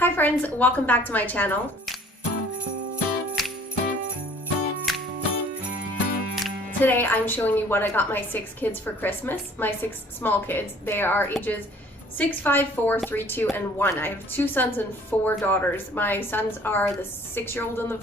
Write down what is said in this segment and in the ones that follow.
Hi friends, welcome back to my channel. Today I'm showing you what I got my 6 kids for Christmas, my 6 small kids. They are ages 6, 5, 4, 3, 2, and 1. I have 2 sons and 4 daughters. My sons are the 6-year-old and the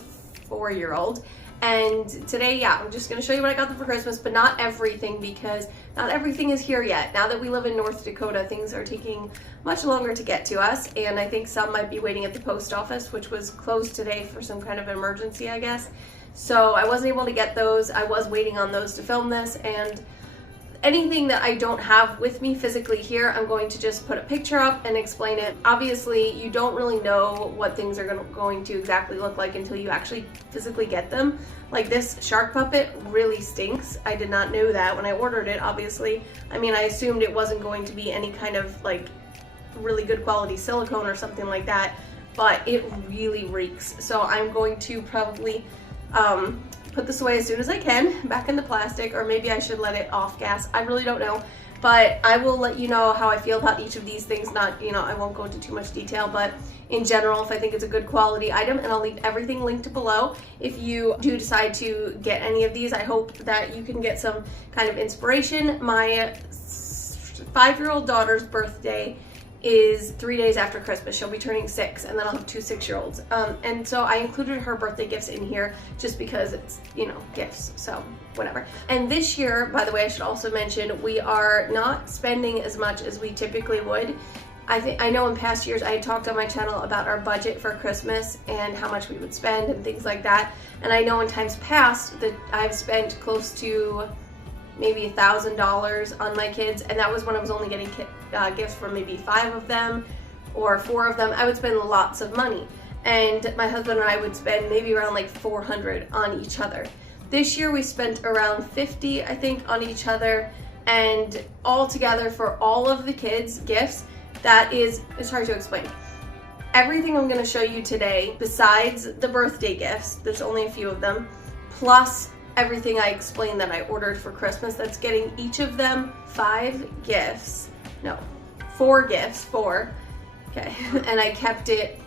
4-year-old. And today, I'm just going to show you what I got them for Christmas, but not everything because not everything is here yet. Now that we live in North Dakota, things are taking much longer to get to us, and I think some might be waiting at the post office, which was closed today for some kind of emergency, I guess. So I wasn't able to get those. I was waiting on those to film this, and anything that I don't have with me physically here, I'm going to just put a picture up and explain it. Obviously, you don't really know what things are going to exactly look like until you actually physically get them. Like this shark puppet really stinks. I did not know that when I ordered it, obviously. I mean, I assumed it wasn't going to be any kind of like really good quality silicone or something like that, but it really reeks. So I'm going to probably put this away as soon as I can, back in the plastic, or maybe I should let it off gas. I really don't know, but I will let you know how I feel about each of these things. Not, I won't go into too much detail, but in general, if I think it's a good quality item, and I'll leave everything linked below. If you do decide to get any of these, I hope that you can get some kind of inspiration. My 5-year-old daughter's birthday is 3 days after Christmas. She'll be turning 6, and then I'll have 2 6-year-olds. And so I included her birthday gifts in here just because it's, gifts, so whatever. And this year, by the way, I should also mention, we are not spending as much as we typically would. I know in past years I had talked on my channel about our budget for Christmas and how much we would spend and things like that. And I know in times past that I've spent close to maybe $1,000 on my kids, and that was when I was only getting gifts for maybe 5 of them or 4 of them. I would spend lots of money, and my husband and I would spend maybe around like $400 on each other. This year we spent around $50, I think, on each other, and all together for all of the kids' gifts, it's hard to explain. Everything I'm going to show you today, besides the birthday gifts, there's only a few of them, plus everything I explained that I ordered for Christmas, that's getting each of them 4 gifts, okay, and I kept it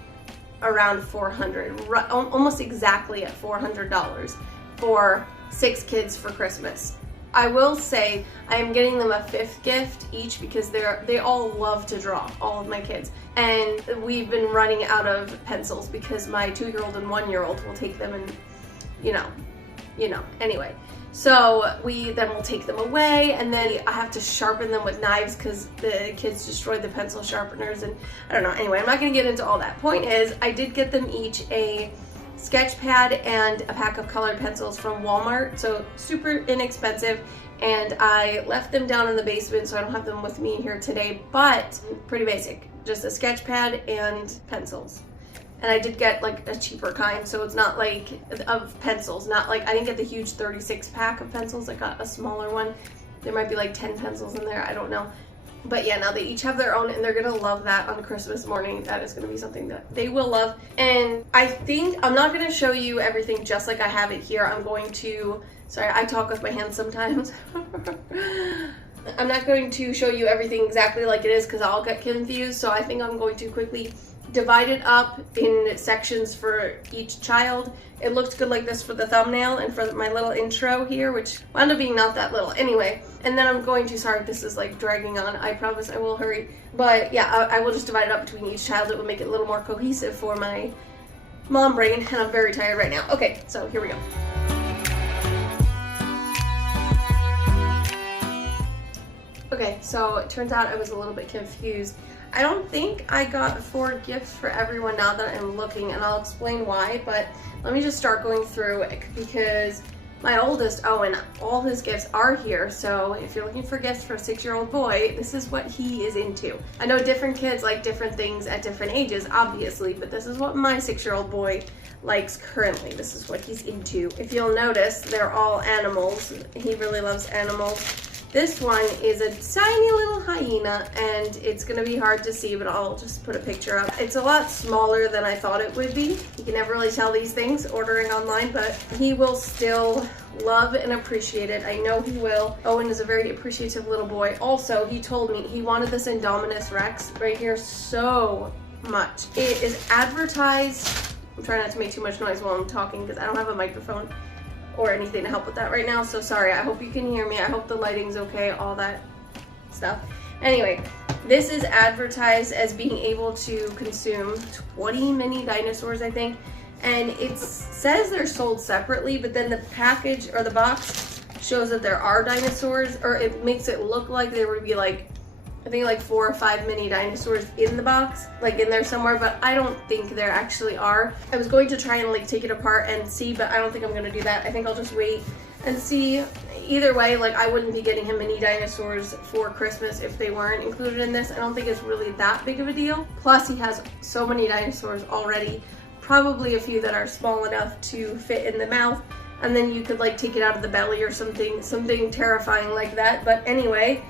around $400, almost exactly at $400 for 6 kids for Christmas. I will say I am getting them a 5th gift each because they all love to draw, all of my kids, and we've been running out of pencils because my 2-year-old and 1-year-old will take them and anyway. So we'll take them away, and then I have to sharpen them with knives because the kids destroyed the pencil sharpeners, and I don't know. Anyway, I'm not going to get into all that. Point is, I did get them each a sketch pad and a pack of colored pencils from Walmart, so super inexpensive, and I left them down in the basement, so I don't have them with me here today, but pretty basic. Just a sketch pad and pencils. And I did get like a cheaper kind, so it's not like of pencils, not like I didn't get the huge 36 pack of pencils. I got a smaller one. There might be like 10 pencils in there, I don't know. But yeah, now they each have their own, and they're gonna love that on Christmas morning. That is gonna be something that they will love. And I think I'm not gonna show you everything just like I have it here. I'm going to, sorry, I talk with my hands sometimes. I'm not going to show you everything exactly like it is because I'll get confused. So I think I'm going to quickly divide it up in sections for each child. It looked good like this for the thumbnail and for my little intro here, which wound up being not that little. Anyway, and then I'm going to, sorry, this is like dragging on. I promise I will hurry. But yeah, I will just divide it up between each child. It will make it a little more cohesive for my mom brain, and I'm very tired right now. Okay, so here we go. Okay, so it turns out I was a little bit confused. I don't think I got 4 gifts for everyone now that I'm looking, and I'll explain why, but let me just start going through it because my oldest, and all his gifts are here, so if you're looking for gifts for a 6-year-old boy, this is what he is into. I know different kids like different things at different ages, obviously, but this is what my 6-year-old boy likes currently. This is what he's into. If you'll notice, they're all animals. He really loves animals. This one is a tiny little hyena, and it's gonna be hard to see, but I'll just put a picture up. It's a lot smaller than I thought it would be. You can never really tell these things ordering online, but he will still love and appreciate it. I know he will. Owen is a very appreciative little boy. Also, he told me he wanted this Indominus Rex right here so much. It is advertised, I'm trying not to make too much noise while I'm talking because I don't have a microphone or anything to help with that right now, so sorry. I hope you can hear me. I hope the lighting's okay, all that stuff. Anyway, this is advertised as being able to consume 20 mini dinosaurs, I think, and it says they're sold separately, but then the package or the box shows that there are dinosaurs, or it makes it look like there would be like, I think like 4 or 5 mini dinosaurs in the box, like in there somewhere, but I don't think there actually are. I was going to try and like take it apart and see, but I don't think I'm gonna do that. I think I'll just wait and see. Either way, like I wouldn't be getting him mini dinosaurs for Christmas if they weren't included in this. I don't think it's really that big of a deal. Plus he has so many dinosaurs already, probably a few that are small enough to fit in the mouth, and then you could like take it out of the belly or something terrifying like that. But anyway,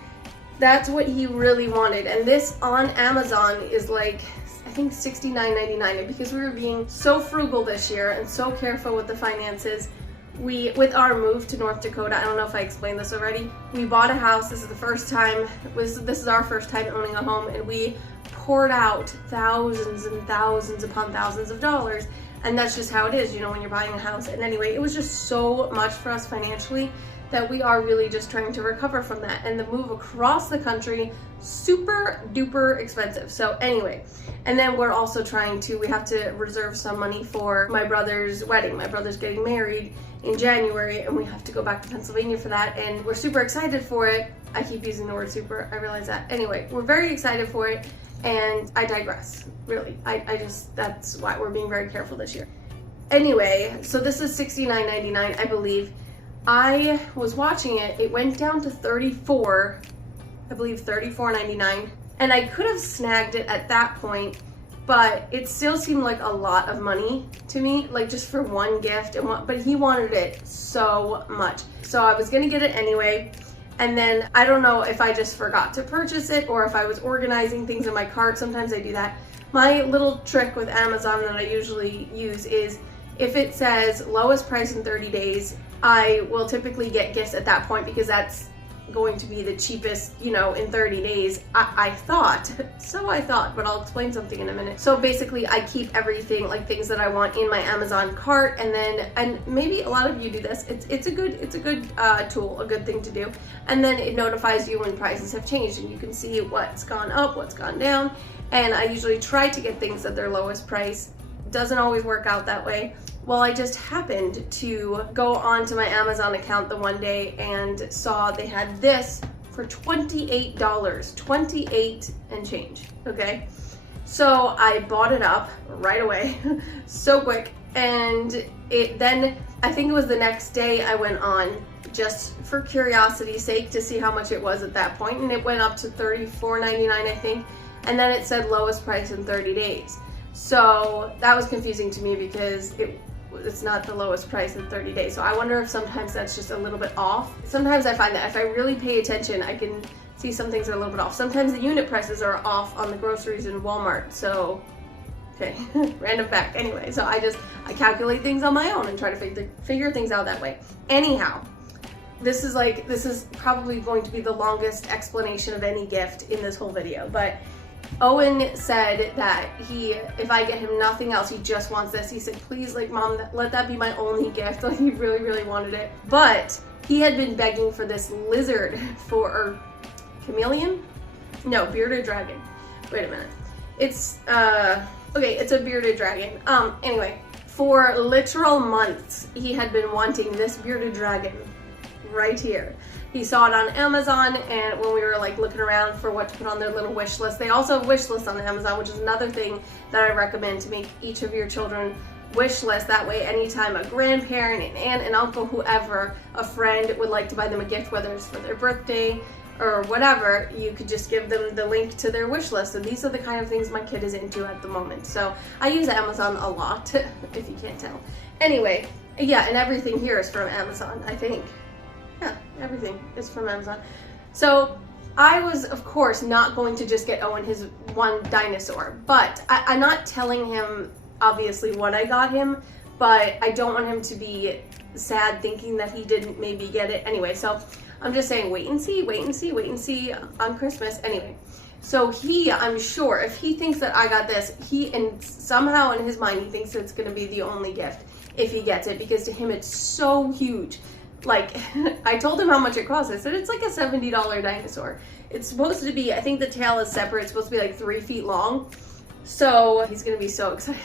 that's what he really wanted. And this on Amazon is like, I think $69.99. And because we were being so frugal this year and so careful with the finances, with our move to North Dakota, I don't know if I explained this already, we bought a house. This is the first time, this is our first time owning a home, and we poured out thousands and thousands upon thousands of dollars. And that's just how it is, you know, when you're buying a house. And anyway, it was just so much for us financially that we are really just trying to recover from that. And the move across the country, super duper expensive. So anyway, and then we're also we have to reserve some money for my brother's wedding. My brother's getting married in January, and we have to go back to Pennsylvania for that, and we're super excited for it. I keep using the word super, I realize that. Anyway, we're very excited for it, and I digress, really. I just, that's why we're being very careful this year. Anyway, so this is $69.99, I believe. I was watching it, it went down to $34, I believe $34.99, and I could have snagged it at that point, but it still seemed like a lot of money to me, like just for one gift, but he wanted it so much. So I was gonna get it anyway, and then I don't know if I just forgot to purchase it or if I was organizing things in my cart. Sometimes I do that. My little trick with Amazon that I usually use is if it says lowest price in 30 days, I will typically get gifts at that point because that's going to be the cheapest, you know, in 30 days. I thought, but I'll explain something in a minute. So basically I keep everything, like things that I want, in my Amazon cart, and maybe a lot of you do this. It's a good tool, a good thing to do. And then it notifies you when prices have changed, and you can see what's gone up, what's gone down. And I usually try to get things at their lowest price. Doesn't always work out that way. Well, I just happened to go onto my Amazon account the one day and saw they had this for $28, 28 and change, okay? So I bought it up right away, so quick, and then, I think it was the next day I went on, just for curiosity's sake, to see how much it was at that point, and it went up to $34.99, I think, and then it said lowest price in 30 days. So that was confusing to me because it's not the lowest price in 30 days. So I wonder if sometimes that's just a little bit off. Sometimes I find that if I really pay attention, I can see some things are a little bit off. Sometimes the unit prices are off on the groceries in Walmart. So, okay, random fact. Anyway, so I calculate things on my own and try to figure things out that way. Anyhow, this is probably going to be the longest explanation of any gift in this whole video, but Owen said that if I get him nothing else, he just wants this. He said, please, like, Mom, let that be my only gift. Like, he really, really wanted it. But he had been begging for this lizard or chameleon? No, bearded dragon. Wait a minute. It's, okay, it's a bearded dragon. Anyway, for literal months, he had been wanting this bearded dragon right here. He saw it on Amazon, and when we were like looking around for what to put on their little wish list, they also have wish lists on Amazon, which is another thing that I recommend, to make each of your children wish list. That way, anytime a grandparent, an aunt, an uncle, whoever, a friend would like to buy them a gift, whether it's for their birthday or whatever, you could just give them the link to their wish list. And these are the kind of things my kid is into at the moment. So I use Amazon a lot, if you can't tell. Anyway, yeah, and everything here is from Amazon, I think. Yeah, everything is from Amazon. So I was, of course, not going to just get Owen his one dinosaur, but I'm not telling him, obviously, what I got him, but I don't want him to be sad thinking that he didn't maybe get it anyway. So I'm just saying, wait and see on Christmas. Anyway, So I'm sure, if he thinks that I got this, and somehow in his mind, he thinks it's going to be the only gift if he gets it, because to him, it's so huge. Like, I told him how much it costs. I said, it's like a $70 dinosaur. It's supposed to be, I think the tail is separate. It's supposed to be like 3 feet long. So he's going to be so excited.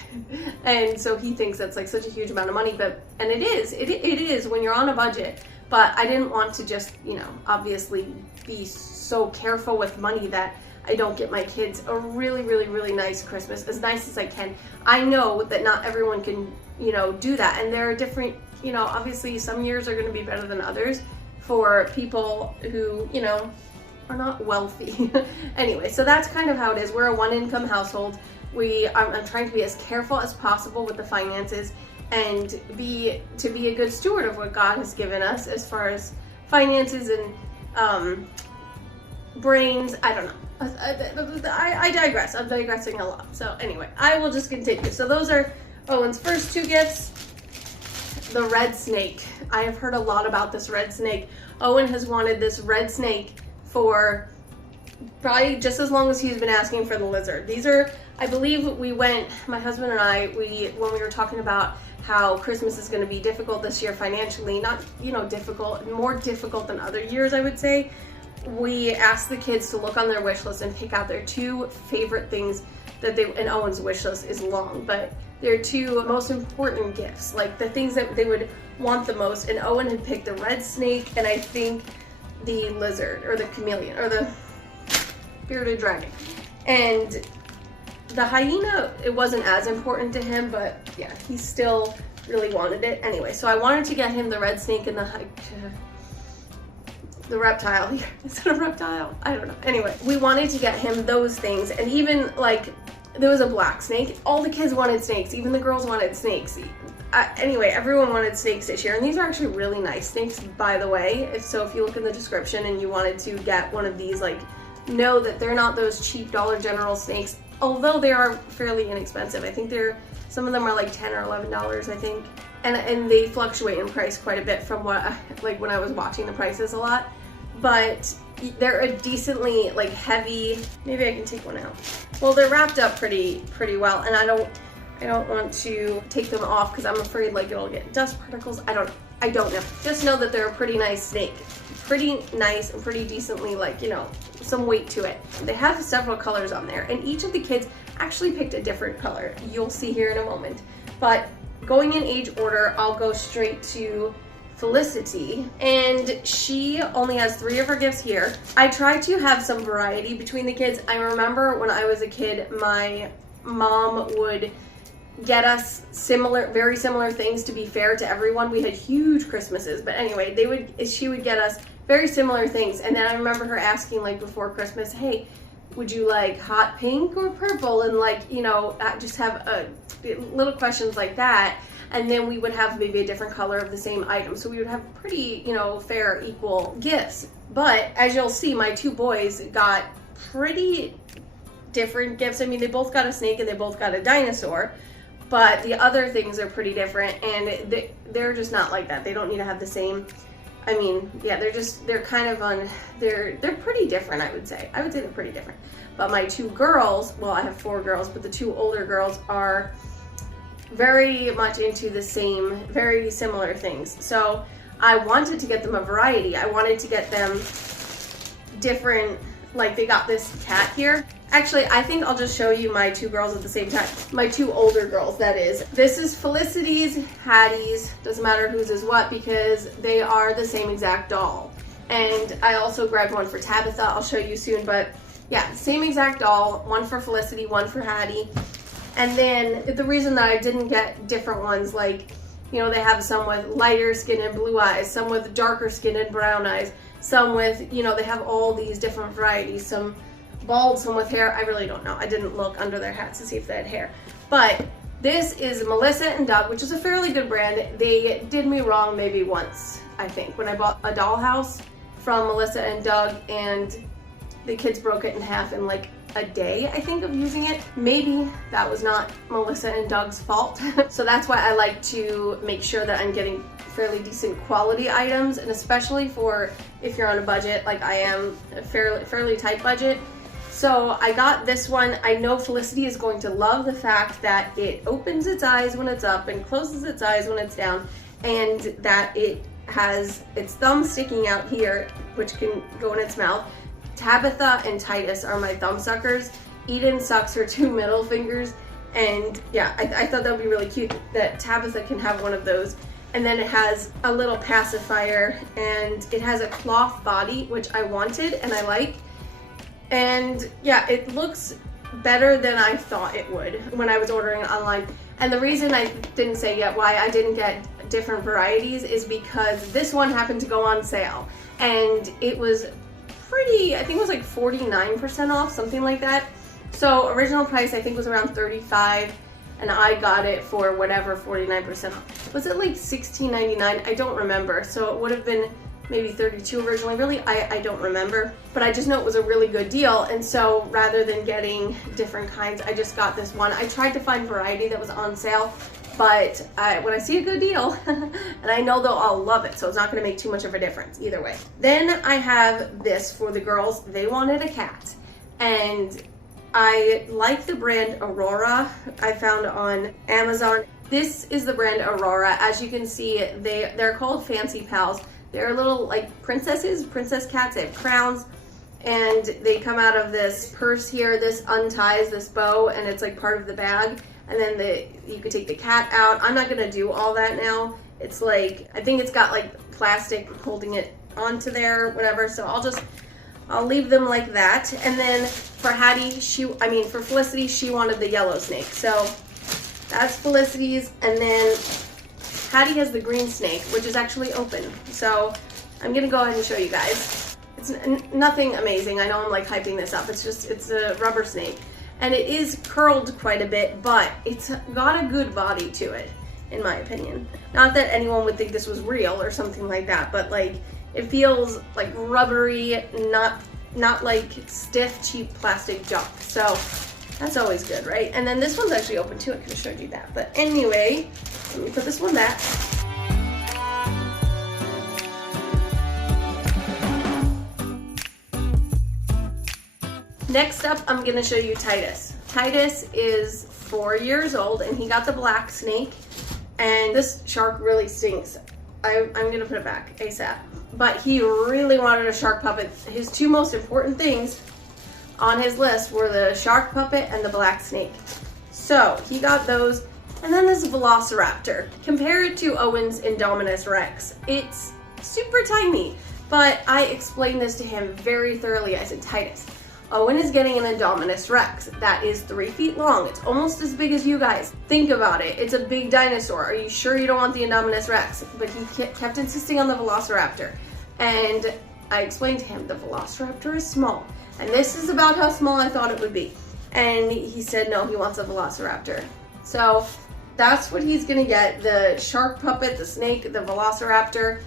And so he thinks that's like such a huge amount of money, and it is when you're on a budget. But I didn't want to just, obviously be so careful with money that I don't get my kids a really, really, really nice Christmas, as nice as I can. I know that not everyone can, do that. And there are different, obviously some years are going to be better than others for people who, are not wealthy. Anyway, so that's kind of how it is. We're a one-income household. I'm trying to be as careful as possible with the finances and be a good steward of what God has given us as far as finances and brains. I don't know. I digress. I'm digressing a lot. So anyway, I will just continue. So those are Owen's first 2 gifts. The red snake. I have heard a lot about this red snake. Owen has wanted this red snake for probably just as long as he's been asking for the lizard. These are, I believe my husband and I, when we were talking about how Christmas is going to be difficult this year financially, not, difficult, more difficult than other years, I would say, we asked the kids to look on their wish list and pick out their 2 favorite things and Owen's wish list is long, but their 2 most important gifts, like the things that they would want the most. And Owen had picked the red snake and I think the lizard or the chameleon or the bearded dragon. And the hyena, it wasn't as important to him, but yeah, he still really wanted it. Anyway, so I wanted to get him the red snake and the reptile here. Is it a reptile? I don't know. Anyway, we wanted to get him those things. And even like, there was a black snake. All the kids wanted snakes. Even the girls wanted snakes. Anyway, everyone wanted snakes this year. And these are actually really nice snakes, by the way. If you look in the description and you wanted to get one of these, like, know that they're not those cheap Dollar General snakes, although they are fairly inexpensive. I think some of them are like $10 or $11, I think. And they fluctuate in price quite a bit from when I was watching the prices a lot. But they're a decently like heavy, maybe I can take one out. Well, they're wrapped up pretty well, and I don't want to take them off because I'm afraid like it'll get dust particles. I don't know. Just know that they're a pretty nice snake. Pretty nice and pretty decently, like, some weight to it. They have several colors on there, and each of the kids actually picked a different color. You'll see here in a moment. But going in age order, I'll go straight to Felicity, and she only has 3 of her gifts here. I try to have some variety between the kids. I remember when I was a kid, my mom would get us very similar things to be fair to everyone. We had huge Christmases, but anyway, she would get us very similar things. And then I remember her asking like before Christmas, hey, would you like hot pink or purple? And like, just have little questions like that. And then we would have maybe a different color of the same item. So we would have pretty, fair, equal gifts. But as you'll see, my 2 boys got pretty different gifts. I mean, they both got a snake and they both got a dinosaur. But the other things are pretty different, and they're just not like that. They don't need to have the same. I mean, yeah, they're kind of they're pretty different, I would say. I would say they're pretty different. But my 2 girls, well, I have 4 girls, but the 2 older girls are very much into the same, very similar things. So I wanted to get them a variety. I wanted to get them different, like they got this cat here. Actually, I think I'll just show you my 2 girls at the same time. My 2 older girls, that is. This is Felicity's, Hattie's, doesn't matter whose is what because they are the same exact doll. And I also grabbed one for Tabitha, I'll show you soon, but yeah, same exact doll, one for Felicity, one for Hattie. And then the reason that I didn't get different ones, like, they have some with lighter skin and blue eyes, some with darker skin and brown eyes, some with, they have all these different varieties, some bald, some with hair. I really don't know. I didn't look under their hats to see if they had hair. But this is Melissa and Doug, which is a fairly good brand. They did me wrong maybe once, I think, when I bought a dollhouse from Melissa and Doug, and the kids broke it in half in like a day, I think, of using it. Maybe that was not Melissa and Doug's fault. So that's why I like to make sure that I'm getting fairly decent quality items, and especially for if you're on a budget like I am, a fairly tight budget. So I got this one. I know Felicity is going to love the fact that it opens its eyes when it's up and closes its eyes when it's down, and that it has its thumb sticking out here, which can go in its mouth. Tabitha and Titus are my thumb suckers. Eden sucks her 2 middle fingers, and yeah, I thought that would be really cute that Tabitha can have one of those. And then it has a little pacifier, and it has a cloth body, which I wanted and I like. And yeah, it looks better than I thought it would when I was ordering it online. And the reason I didn't say yet why I didn't get different varieties is because this one happened to go on sale, and it was pretty, I think it was like 49% off, something like that. So original price I think was around $35, and I got it for whatever, 49% off. Was it like $16.99? I don't remember. So it would have been maybe $32 originally. Really, I don't remember. But I just know it was a really good deal, and so rather than getting different kinds, I just got this one. I tried to find variety that was on sale, but when I see a good deal, and I know they'll all love it, so it's not going to make too much of a difference either way. Then I have this for the girls. They wanted a cat, and I like the brand Aurora. I found on Amazon. This is the brand Aurora. As you can see, they're called Fancy Pals. They're little like princesses, princess cats. They have crowns, and they come out of this purse here. This unties this bow, and it's like part of the bag. And then you could take the cat out. I'm not gonna do all that now. It's like, I think it's got like plastic holding it onto there, whatever. So I'll leave them like that. And then for Hattie, for Felicity, she wanted the yellow snake. So that's Felicity's. And then Hattie has the green snake, which is actually open. So I'm gonna go ahead and show you guys. It's nothing amazing. I know I'm like hyping this up. It's a rubber snake. And it is curled quite a bit, but it's got a good body to it, in my opinion. Not that anyone would think this was real or something like that, but like it feels like rubbery, not like stiff, cheap plastic junk. So that's always good, right? And then this one's actually open too. I could have showed you that. But anyway, let me put this one back. Next up, I'm gonna show you Titus. Titus is 4 years old, and he got the black snake, and this shark really stinks. I'm gonna put it back ASAP. But he really wanted a shark puppet. His 2 most important things on his list were the shark puppet and the black snake. So he got those, and then this Velociraptor. Compare it to Owen's Indominus Rex. It's super tiny, but I explained this to him very thoroughly. I said, Titus, Owen is getting an Indominus Rex that is 3 feet long. It's almost as big as you guys. Think about it. It's a big dinosaur. Are you sure you don't want the Indominus Rex? But he kept insisting on the Velociraptor. And I explained to him the Velociraptor is small. And this is about how small I thought it would be. And he said no, he wants a Velociraptor. So that's what he's gonna get. The shark puppet, the snake, the Velociraptor,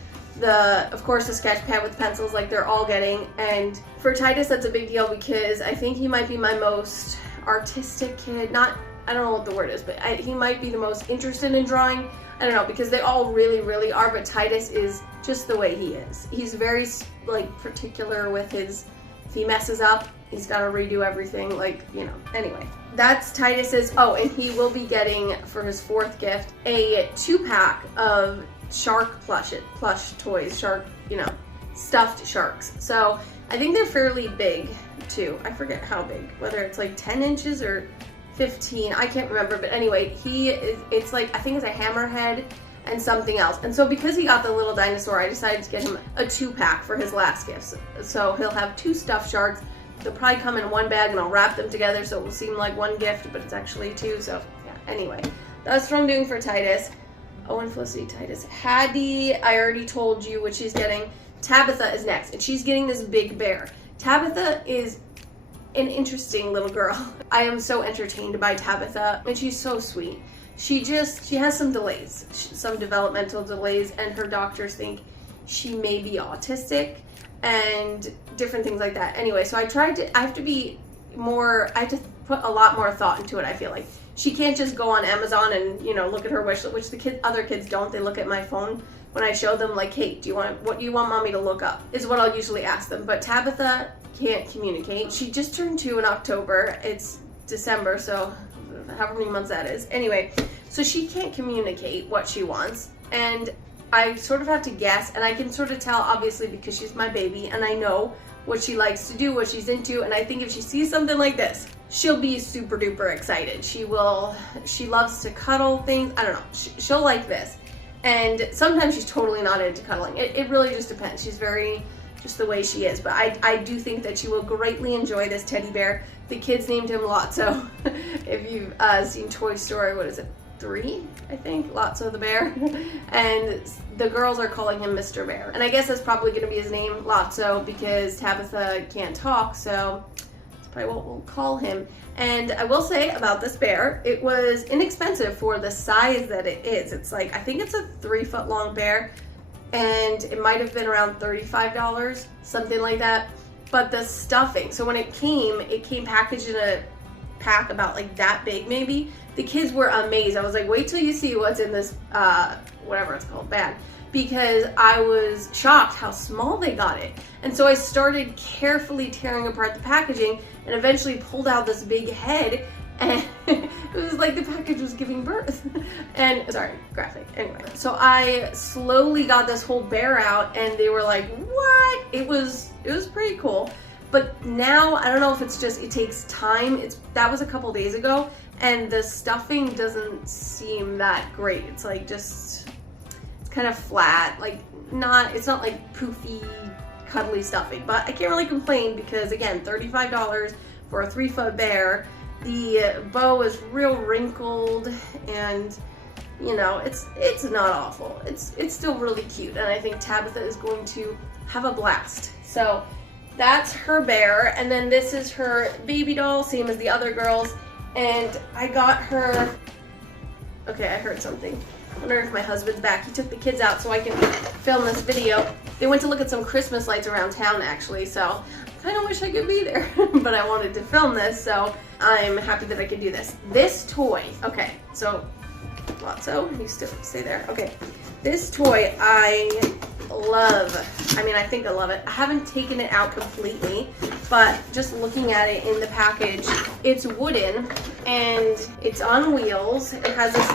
of course the sketch pad with pencils, like they're all getting. And for Titus, that's a big deal because I think he might be my most artistic kid. I don't know what the word is, but he might be the most interested in drawing. I don't know, because they all really, really are, but Titus is just the way he is. He's very like particular with if he messes up, he's got to redo everything, like, you know. Anyway, that's Titus's. Oh, and he will be getting, for his 4th gift, a 2-pack of shark plush toys, stuffed sharks. So I think they're fairly big too. I forget how big, whether it's like 10 inches or 15, I can't remember. But anyway, it's like, I think it's a hammerhead and something else. And so because he got the little dinosaur, I decided to get him a 2-pack for his last gift. So he'll have 2 stuffed sharks. They'll probably come in one bag, and I'll wrap them together so it will seem like one gift, but it's actually 2. So yeah, anyway, that's what I'm doing for Titus. Owen, Felicity, Titus. Hattie, I already told you what she's getting. Tabitha is next, and she's getting this big bear. Tabitha is an interesting little girl. I am so entertained by Tabitha, and she's so sweet. She has some delays, some developmental delays, and her doctors think she may be autistic and different things like that. Anyway, so I have to put a lot more thought into it, I feel like. She can't just go on Amazon and, look at her wish list, which the other kids don't. They look at my phone. when I show them, like, hey, what do you want mommy to look up, is what I'll usually ask them. But Tabitha can't communicate. She just turned 2 in October. It's December, so however many months that is. Anyway, so she can't communicate what she wants, and I sort of have to guess, and I can sort of tell, obviously, because she's my baby, and I know what she likes to do, what she's into, and I think if she sees something like this, she'll be super duper excited. She loves to cuddle things. I don't know, she'll like this. And sometimes she's totally not into cuddling. It really just depends. She's very, just the way she is. But I do think that she will greatly enjoy this teddy bear. The kids named him Lotso. If you've seen Toy Story, what is it, 3, I think, Lotso the bear. And the girls are calling him Mr. Bear. And I guess that's probably gonna be his name, Lotso, because Tabitha can't talk, so that's probably what we'll call him. And I will say about this bear, it was inexpensive for the size that it is. It's like, I think it's a 3-foot long bear, and it might have been around $35, something like that. But the stuffing, so when it came packaged in a pack about like that big maybe. The kids were amazed. I was like, wait till you see what's in this, whatever it's called, bag. Because I was shocked how small they got it. And so I started carefully tearing apart the packaging and eventually pulled out this big head, and it was like the package was giving birth. And, sorry, graphic, anyway. So I slowly got this whole bear out, and they were like, what? It was pretty cool. But now, I don't know if it's just, it takes time. That was a couple days ago, and the stuffing doesn't seem that great. It's like just, it's kind of flat, like it's not like poofy, cuddly stuffing. But I can't really complain because, again, $35 for a 3-foot bear. The bow is real wrinkled, and you know, it's not awful. It's still really cute, and I think Tabitha is going to have a blast. So that's her bear, and then this is her baby doll, same as the other girls. And I got her, okay, I heard something. I wonder if my husband's back. He took the kids out so I can film this video. They went to look at some Christmas lights around town, actually, so I kind of wish I could be there, but I wanted to film this, so I'm happy that I could do this. This toy, okay, so Lotso, you still stay there. Okay, this toy I love. I mean, I think I love it. I haven't taken it out completely, but just looking at it in the package, it's wooden and it's on wheels. It has this,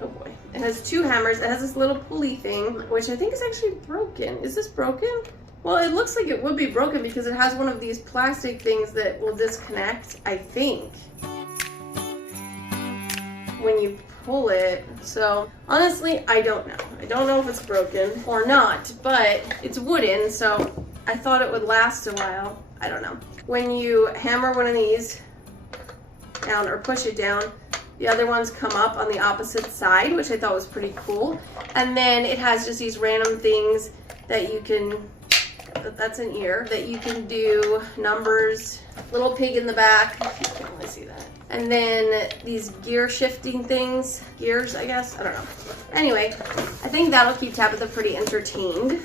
oh boy, it has 2 hammers. It has this little pulley thing, which I think is actually broken. Is this broken? Well, it looks like it would be broken because it has one of these plastic things that will disconnect, I think, when you pull it. So honestly, I don't know. I don't know if it's broken or not, but it's wooden, so I thought it would last a while. I don't know. When you hammer one of these down or push it down, the other ones come up on the opposite side, which I thought was pretty cool. And then it has just these random things that you can, that's an ear, that you can do numbers, little pig in the back. You can't really see that. And then these gear shifting things, gears, I guess, I don't know. Anyway, I think that'll keep Tabitha pretty entertained.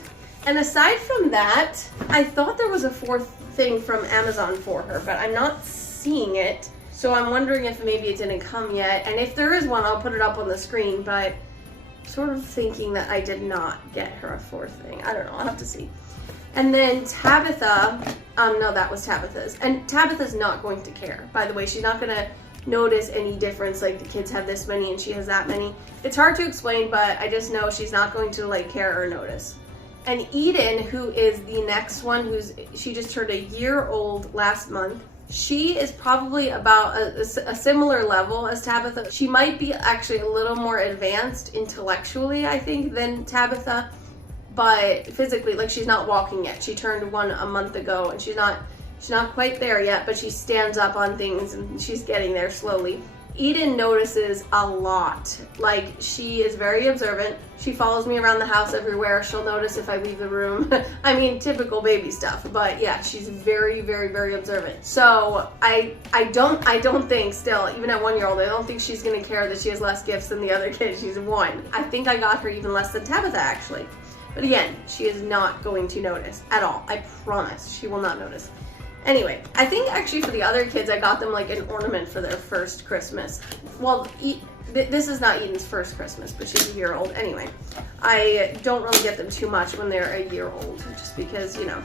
And aside from that, I thought there was a 4th thing from Amazon for her, but I'm not seeing it. So I'm wondering if maybe it didn't come yet. And if there is one, I'll put it up on the screen, but sort of thinking that I did not get her a 4th thing. I don't know, I'll have to see. And then Tabitha, no, that was Tabitha's. And Tabitha's not going to care, by the way. She's not gonna notice any difference, like the kids have this many and she has that many. It's hard to explain, but I just know she's not going to like care or notice. And Eden, who is the next one, she just turned a year old last month. She is probably about a similar level as Tabitha. She might be actually a little more advanced intellectually, I think, than Tabitha. But physically, like, she's not walking yet. She turned 1 a month ago, and she's not quite there yet, but she stands up on things and she's getting there slowly. Eden notices a lot. Like, she is very observant. She follows me around the house everywhere. She'll notice if I leave the room. I mean, typical baby stuff, but yeah, she's very, very, very observant. So I don't think still, even at 1-year-old, I don't think she's gonna care that she has less gifts than the other kids. She's 1. I think I got her even less than Tabitha, actually. But again, she is not going to notice at all. I promise, she will not notice. Anyway, I think actually for the other kids, I got them like an ornament for their first Christmas. Well, this is not Eden's first Christmas, but she's a year old. Anyway, I don't really get them too much when they're a year old, just because, you know,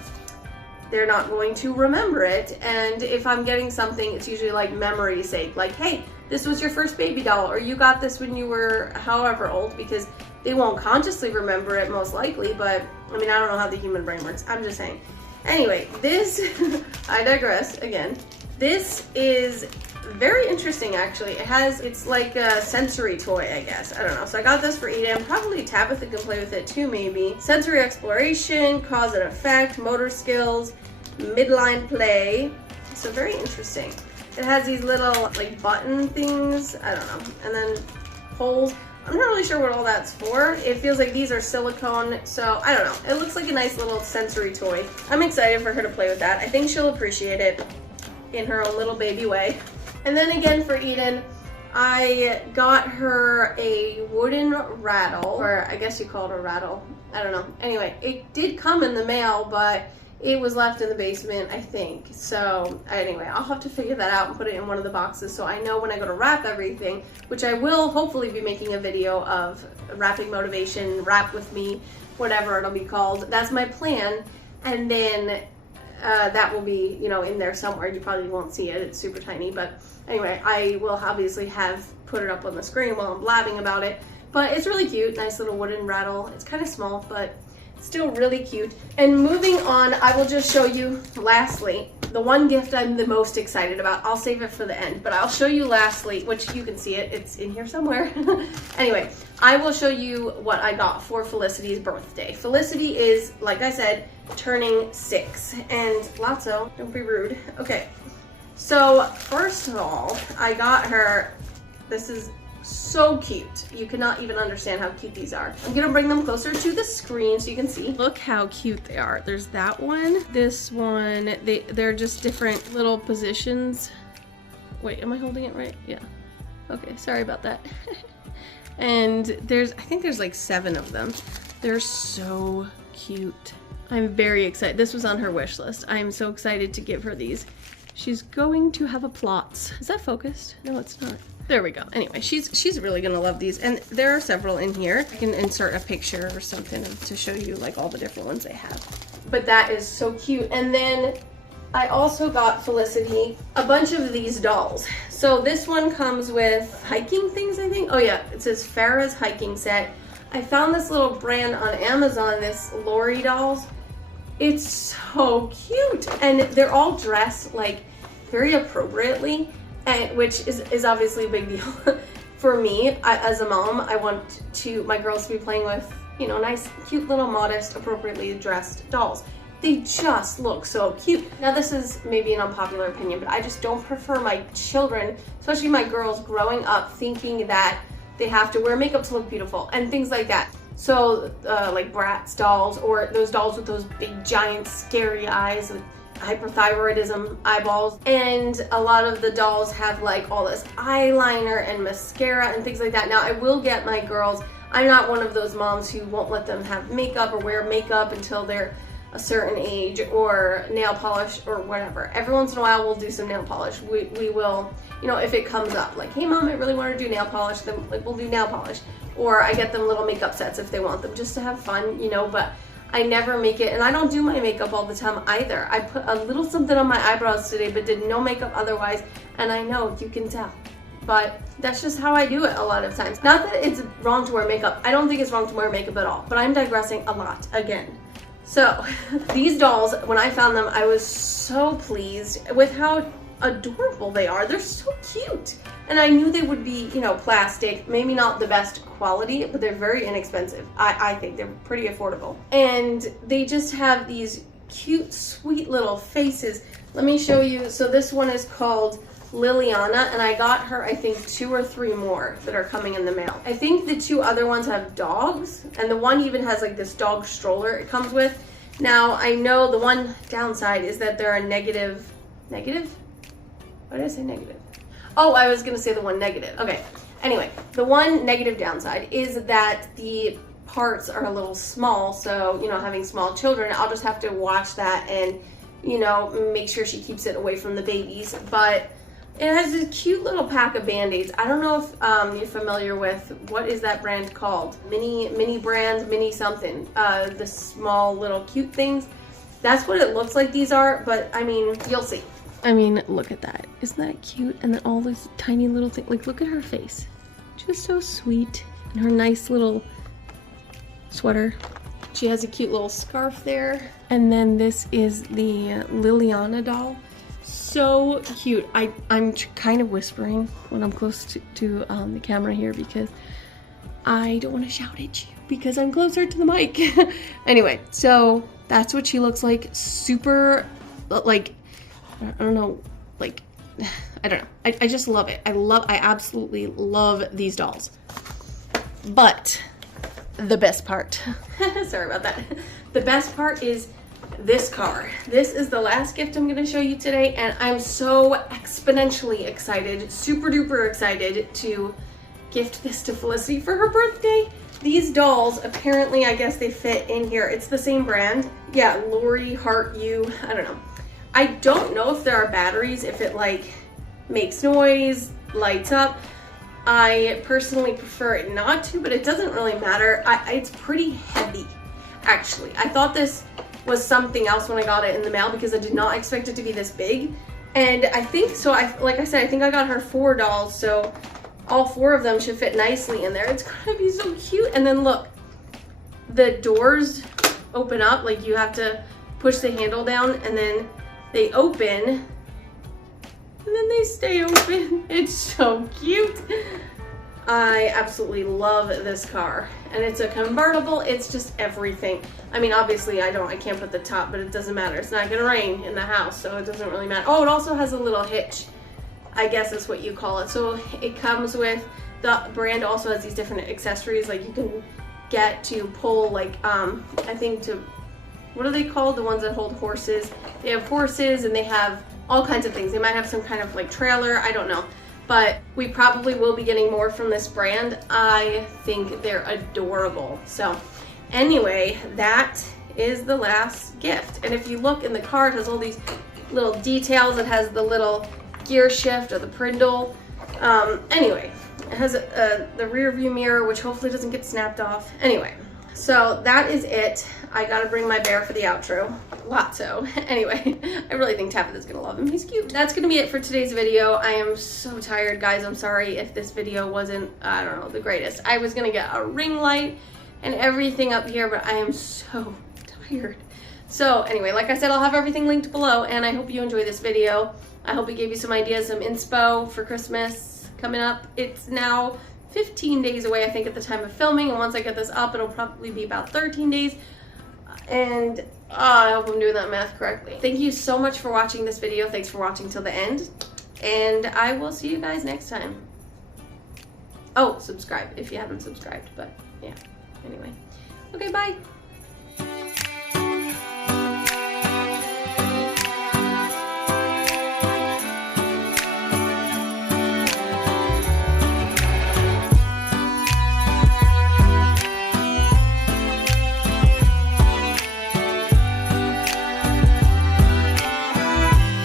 they're not going to remember it. And if I'm getting something, it's usually like memory's sake, like, hey, this was your first baby doll, or you got this when you were however old, because they won't consciously remember it most likely, but I mean, I don't know how the human brain works. I'm just saying. Anyway, this, I digress again. This is very interesting actually. It's like a sensory toy, I guess. I don't know. So I got this for Eden. Probably Tabitha can play with it too, maybe. Sensory exploration, cause and effect, motor skills, midline play. So very interesting. It has these little like button things, I don't know, and then holes. I'm not really sure what all that's for. It feels like these are silicone, so I don't know. It looks like a nice little sensory toy. I'm excited for her to play with that. I think she'll appreciate it in her own little baby way. And then again for Eden, I got her a wooden rattle, or I guess you call it a rattle. I don't know. Anyway, it did come in the mail, but it was left in the basement, I think. So anyway, I'll have to figure that out and put it in one of the boxes so I know when I go to wrap everything, which I will hopefully be making a video of wrapping motivation, wrap with me, whatever it'll be called. That's my plan. And then that will be, you know, in there somewhere. You probably won't see it. It's super tiny. But anyway, I will obviously have put it up on the screen while I'm blabbing about it. But it's really cute. Nice little wooden rattle. It's kind of small, but still really cute. And moving on, I will just show you lastly the one gift I'm the most excited about. I'll save it for the end, but I'll show you lastly, which you can see it, it's in here somewhere. Anyway, I will show you what I got for Felicity's birthday. Felicity is, like I said, turning 6, and Lotso, don't be rude. Okay, so first of all, I got her, this is so cute. You cannot even understand how cute these are. I'm gonna bring them closer to the screen so you can see. Look how cute they are. There's that one, this one. They're just different little positions. Wait, am I holding it right? Yeah. Okay, sorry about that. And I think there's like 7 of them. They're so cute. I'm very excited. This was on her wish list. I am so excited to give her these. She's going to have a plot. Is that focused? No, it's not. There we go. Anyway, she's really gonna love these, and there are several in here. I can insert a picture or something to show you like all the different ones they have. But that is so cute. And then I also got Felicity a bunch of these dolls. So this one comes with hiking things, I think. Oh yeah, it says Farrah's hiking set. I found this little brand on Amazon, this Lori dolls. It's so cute, and they're all dressed like very appropriately. And which is obviously a big deal for me. As a mom, I want my girls to be playing with, you know, nice, cute little modest, appropriately dressed dolls. They just look so cute. Now this is maybe an unpopular opinion, but I just don't prefer my children, especially my girls, growing up thinking that they have to wear makeup to look beautiful and things like that. So like Bratz dolls, or those dolls with those big giant scary eyes with hyperthyroidism eyeballs, and a lot of the dolls have like all this eyeliner and mascara and things like that. Now I will get my girls, I'm not one of those moms who won't let them have makeup or wear makeup until they're a certain age, or nail polish or whatever. Every once in a while we'll do some nail polish. We will, you know, if it comes up like, hey mom, I really want to do nail polish, then like we'll do nail polish. Or I get them little makeup sets if they want them, just to have fun, you know. But I never make it, and I don't do my makeup all the time either. I put a little something on my eyebrows today, but did no makeup otherwise, and I know you can tell. But that's just how I do it a lot of times. Not that it's wrong to wear makeup. I don't think it's wrong to wear makeup at all, but I'm digressing a lot again. So these dolls, when I found them, I was so pleased with how adorable they are. They're so cute. And I knew they would be, you know, plastic, maybe not the best quality, but they're very inexpensive. I think they're pretty affordable. And they just have these cute, sweet little faces. Let me show you. So this one is called Liliana, and I got her, I think, 2 or 3 more that are coming in the mail. I think the 2 other ones have dogs, and the one even has like this dog stroller it comes with. Now, I know the one downside is that they're a negative? Why did I say negative? Oh, I was gonna say the one negative. Okay, anyway, the one negative downside is that the parts are a little small, so, you know, having small children, I'll just have to watch that and you know, make sure she keeps it away from the babies. But it has a cute little pack of Band-Aids. I don't know if you're familiar with, what is that brand called? Mini brands, mini something. The small little cute things. That's what it looks like these are, but I mean, you'll see. I mean, look at that. Isn't that cute? And then all these tiny little things. Like, look at her face. Just so sweet. And her nice little sweater. She has a cute little scarf there. And then this is the Liliana doll. So cute. I'm kind of whispering when I'm close to the camera here because I don't want to shout at you because I'm closer to the mic. Anyway, so that's what she looks like. Super, like, I don't know, like, I don't know. I just love it. I absolutely love these dolls. But the best part, sorry about that. The best part is this car. This is the last gift I'm going to show you today, and I'm so exponentially excited, super duper excited to gift this to Felicity for her birthday. These dolls, apparently, I guess they fit in here. It's the same brand. Yeah, Lori, Heart You, I don't know. I don't know if there are batteries, if it like makes noise, lights up. I personally prefer it not to, but it doesn't really matter. It's pretty heavy, actually. I thought this was something else when I got it in the mail because I did not expect it to be this big. And I think, so like I said, I think I got her 4 dolls, so all 4 of them should fit nicely in there. It's gonna be so cute. And then look, the doors open up, like you have to push the handle down and then they open and then they stay open. It's so cute. I absolutely love this car, and it's a convertible. It's just everything. I mean, obviously I can't put the top, but it doesn't matter. It's not gonna rain in the house, so it doesn't really matter. Oh, it also has a little hitch, I guess is what you call it. So it comes with, the brand also has these different accessories, like you can get to pull, like I think to, what are they called? The ones that hold horses. They have horses and they have all kinds of things. They might have some kind of like trailer, I don't know. But we probably will be getting more from this brand. I think they're adorable. So anyway, that is the last gift. And if you look in the car, it has all these little details. It has the little gear shift or the Prindle. Anyway, it has the rear view mirror, which hopefully doesn't get snapped off. Anyway, so that is it. I gotta bring my bear for the outro. Lotso. Anyway, I really think Tabitha's gonna love him. He's cute. That's gonna be it for today's video. I am so tired, guys. I'm sorry if this video wasn't, I don't know, the greatest. I was gonna get a ring light and everything up here, but I am so tired. So anyway, like I said, I'll have everything linked below, and I hope you enjoy this video. I hope it gave you some ideas, some inspo for Christmas coming up. It's now 15 days away, I think, at the time of filming, and once I get this up, it'll probably be about 13 days. And I hope I'm doing that math correctly. Thank you so much for watching this video. Thanks for watching till the end, and I will see you guys next time. Oh, subscribe if you haven't subscribed, but yeah, anyway. Okay, bye.